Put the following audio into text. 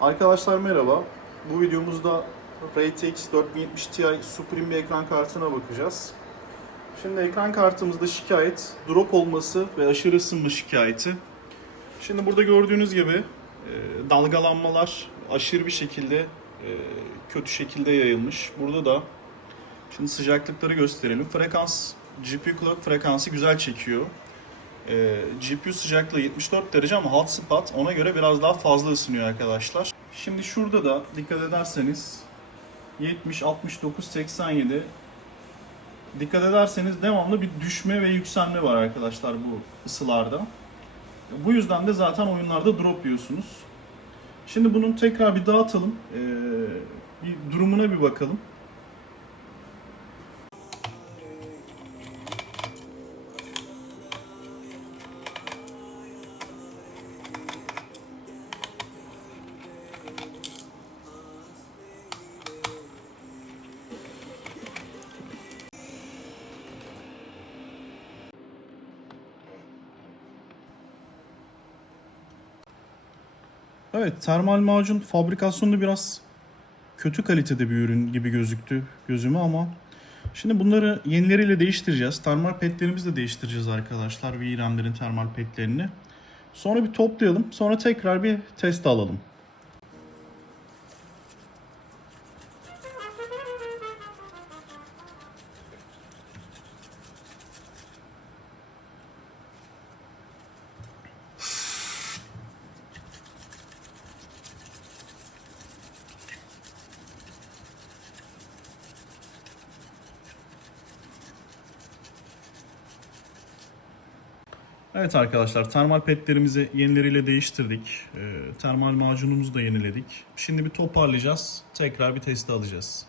Arkadaşlar merhaba. Bu videomuzda RTX 4070 Ti Supreme bir ekran kartına bakacağız. Şimdi ekran kartımızda şikayet drop olması ve aşırı ısınma şikayeti. Şimdi burada gördüğünüz gibi e, dalgalanmalar aşırı bir şekilde e, kötü şekilde yayılmış. Burada da şimdi sıcaklıkları gösterelim. Frekans GPU clock frekansı güzel çekiyor. Ee, GPU sıcaklığı 74 derece ama hot spot ona göre biraz daha fazla ısınıyor arkadaşlar. Şimdi şurada da dikkat ederseniz 70, 69, 87 dikkat ederseniz devamlı bir düşme ve yükselme var arkadaşlar bu ısılarda. Bu yüzden de zaten oyunlarda drop yiyorsunuz. Şimdi bunun tekrar bir dağıtalım. Ee, bir durumuna bir bakalım. Evet, termal macun fabrikasyonu biraz kötü kalitede bir ürün gibi gözüktü gözüme ama şimdi bunları yenileriyle değiştireceğiz. Termal petlerimizi de değiştireceğiz arkadaşlar. VRAM'lerin termal petlerini. Sonra bir toplayalım. Sonra tekrar bir test alalım. Evet arkadaşlar termal petlerimizi yenileriyle değiştirdik. Ee, termal macunumuzu da yeniledik. Şimdi bir toparlayacağız. Tekrar bir testi alacağız.